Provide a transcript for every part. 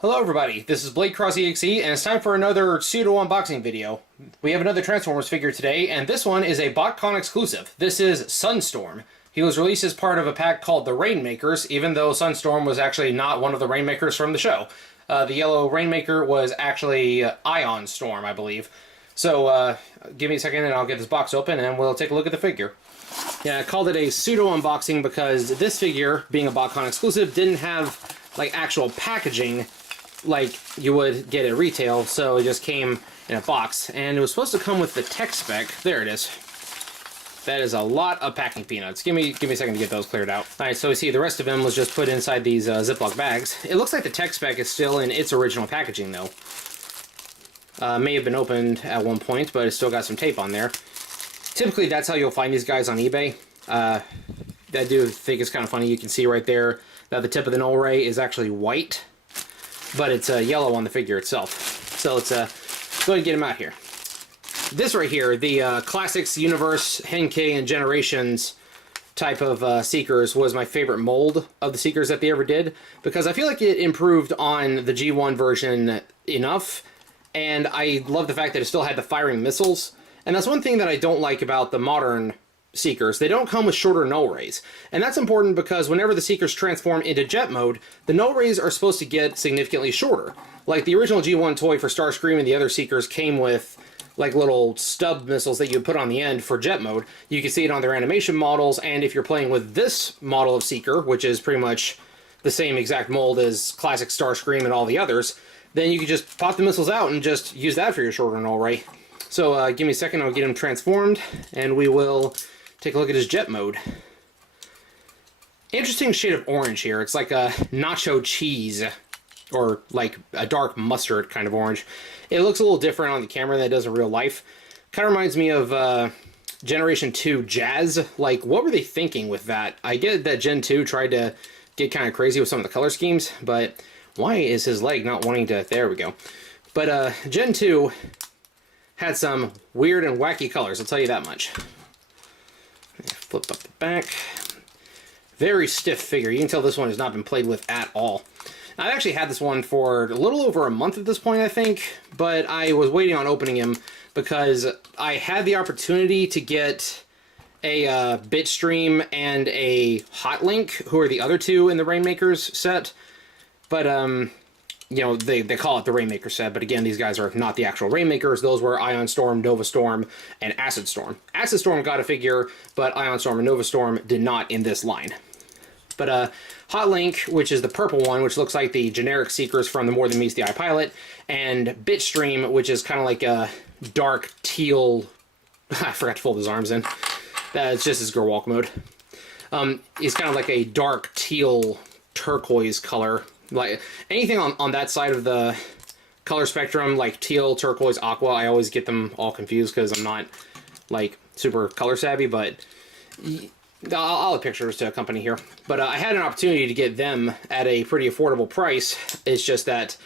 Hello everybody, this is Blake Cross EXE, and it's time for another pseudo unboxing video. We have another Transformers figure today, and this one is a Botcon exclusive. This is Sunstorm. He was released as part of a pack called the Rainmakers, even though Sunstorm was actually not one of the Rainmakers from the show. The yellow Rainmaker was actually Ion Storm, I believe. So, give me a second and I'll get this box open and we'll take a look at the figure. Yeah, I called it a pseudo unboxing because this figure, being a Botcon exclusive, didn't have like actual packaging like you would get at retail, so it just came in a box, and it was supposed to come with the tech spec. There it is. That is a lot of packing peanuts. Give me a second to get those cleared out. Alright, so we see the rest of them was just put inside these Ziploc bags. It looks like the tech spec is still in its original packaging, though. May have been opened at one point, but it's still got some tape on there. Typically, that's how you'll find these guys on eBay. I do think it's kind of funny. You can see right there that the tip of the null ray is actually white, but it's yellow on the figure itself. So let's go ahead and get him out here. This right here, the Classics, Universe, Henkei, and Generations type of Seekers was my favorite mold of the Seekers that they ever did, because I feel like it improved on the G1 version enough, and I love the fact that it still had the firing missiles. And that's one thing that I don't like about the modern Seekers. They don't come with shorter null rays. And that's important because whenever the Seekers transform into jet mode, the null rays are supposed to get significantly shorter. Like the original G1 toy for Starscream and the other Seekers came with like little stub missiles that you would put on the end for jet mode. You can see it on their animation models, and if you're playing with this model of Seeker, which is pretty much the same exact mold as classic Starscream and all the others, then you can just pop the missiles out and just use that for your shorter null ray. So give me a second, I'll get him transformed, and we will take a look at his jet mode. Interesting shade of orange here. It's like a nacho cheese, or like a dark mustard kind of orange. It looks a little different on the camera than it does in real life. Kind of reminds me of Generation 2 Jazz. Like, what were they thinking with that? I get that Gen 2 tried to get kind of crazy with some of the color schemes, but why is his leg not wanting to... There we go. But Gen 2 had some weird and wacky colors, I'll tell you that much. Flip up the back. Very stiff figure. You can tell this one has not been played with at all. I've actually had this one for a little over a month at this point, I think, but I was waiting on opening him because I had the opportunity to get a Bitstream and a Hotlink, who are the other two in the Rainmakers set, but you know, they call it the Rainmaker set, but again, these guys are not the actual Rainmakers. Those were Ion Storm, Nova Storm, and Acid Storm. Acid Storm got a figure, but Ion Storm and Nova Storm did not in this line. But Hotlink, which is the purple one, which looks like the generic Seekers from the More Than Meets the Eye pilot, and Bitstream, which is kind of like a dark teal... I forgot to fold his arms in. It's just his Gerwalk mode. He's kind of like a dark teal turquoise color. Like anything on that side of the color spectrum, like teal, turquoise, aqua, I always get them all confused because I'm not like super color savvy, but I'll have pictures to accompany here. But I had an opportunity to get them at a pretty affordable price. It's just that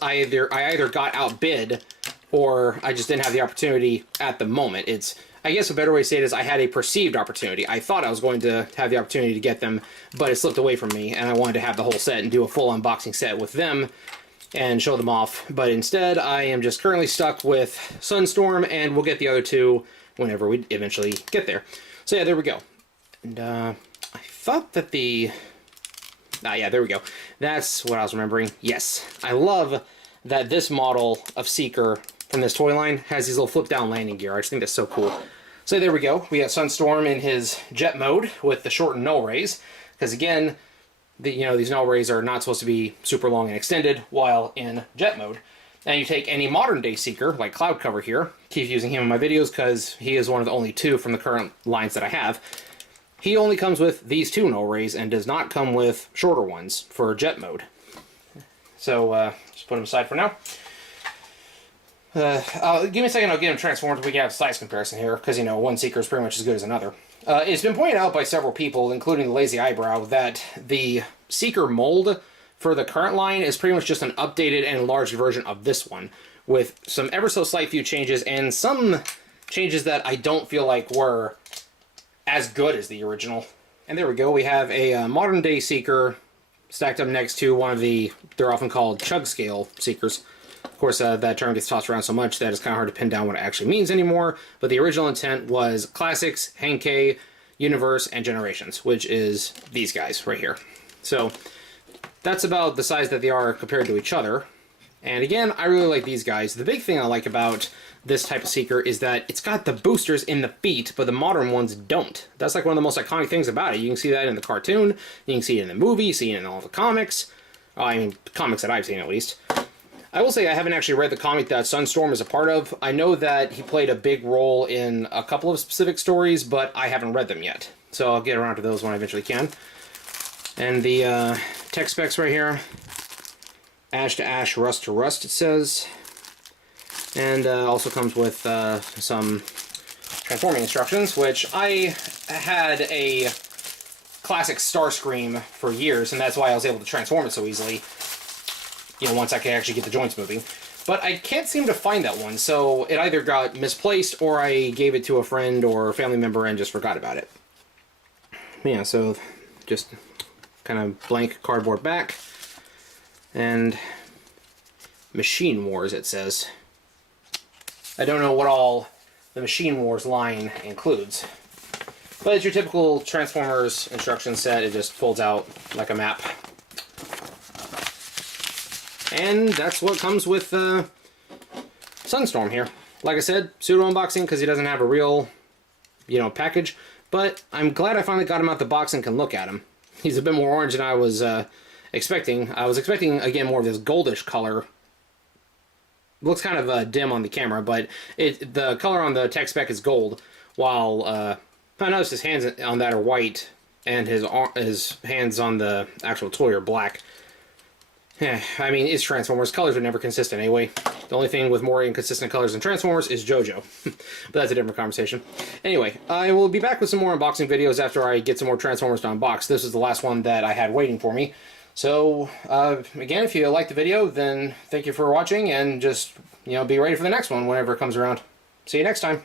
I either got outbid or I just didn't have the opportunity at the moment. I guess a better way to say it is I had a perceived opportunity. I thought I was going to have the opportunity to get them, but it slipped away from me, and I wanted to have the whole set and do a full unboxing set with them and show them off. But instead, I am just currently stuck with Sunstorm, and we'll get the other two whenever we eventually get there. So yeah, there we go. And I thought that the... Ah, yeah, there we go. That's what I was remembering. Yes, I love that this model of Seeker from this toy line has these little flip-down landing gear. I just think that's so cool. So there we go. We got Sunstorm in his jet mode with the shortened null rays. Because again, these null rays are not supposed to be super long and extended while in jet mode. And you take any modern-day Seeker, like Cloud Cover here, keep using him in my videos because he is one of the only two from the current lines that I have. He only comes with these two null rays and does not come with shorter ones for jet mode. So just put him aside for now. Give me a second, I'll get him transformed. We can have a size comparison here, because, you know, one Seeker is pretty much as good as another. It's been pointed out by several people, including the Lazy Eyebrow, that the Seeker mold for the current line is pretty much just an updated and enlarged version of this one, with some ever so slight few changes, and some changes that I don't feel like were as good as the original. And there we go, we have a modern day Seeker stacked up next to one of they're often called chug scale seekers. Of course, that term gets tossed around so much that it's kind of hard to pin down what it actually means anymore, but the original intent was Classics, Henkei, Universe, and Generations, which is these guys right here. So that's about the size that they are compared to each other. And again, I really like these guys. The big thing I like about this type of Seeker is that it's got the boosters in the feet, but the modern ones don't. That's like one of the most iconic things about it. You can see that in the cartoon, you can see it in the movie, you see it in all the comics. I mean, comics that I've seen at least. I will say I haven't actually read the comic that Sunstorm is a part of. I know that he played a big role in a couple of specific stories, but I haven't read them yet. So I'll get around to those when I eventually can. And the tech specs right here. Ash to ash, rust to rust, it says. And also comes with some transforming instructions, which I had a classic Starscream for years, and that's why I was able to transform it so easily. You know, once I could actually get the joints moving. But I can't seem to find that one, so it either got misplaced or I gave it to a friend or family member and just forgot about it. Yeah, so just kind of blank cardboard back. And Machine Wars, it says. I don't know what all the Machine Wars line includes. But it's your typical Transformers instruction set. It just folds out like a map. And that's what comes with Sunstorm here. Like I said, pseudo unboxing because he doesn't have a real, package. But I'm glad I finally got him out the box and can look at him. He's a bit more orange than I was expecting. I was expecting, again, more of this goldish color. Looks kind of dim on the camera, but the color on the tech spec is gold, while I noticed his hands on that are white, and his hands on the actual toy are black. Yeah, I mean, it's Transformers. Colors are never consistent anyway. The only thing with more inconsistent colors than Transformers is JoJo. But that's a different conversation. Anyway, I will be back with some more unboxing videos after I get some more Transformers to unbox. This is the last one that I had waiting for me. So, again, if you liked the video, then thank you for watching, and just, be ready for the next one whenever it comes around. See you next time.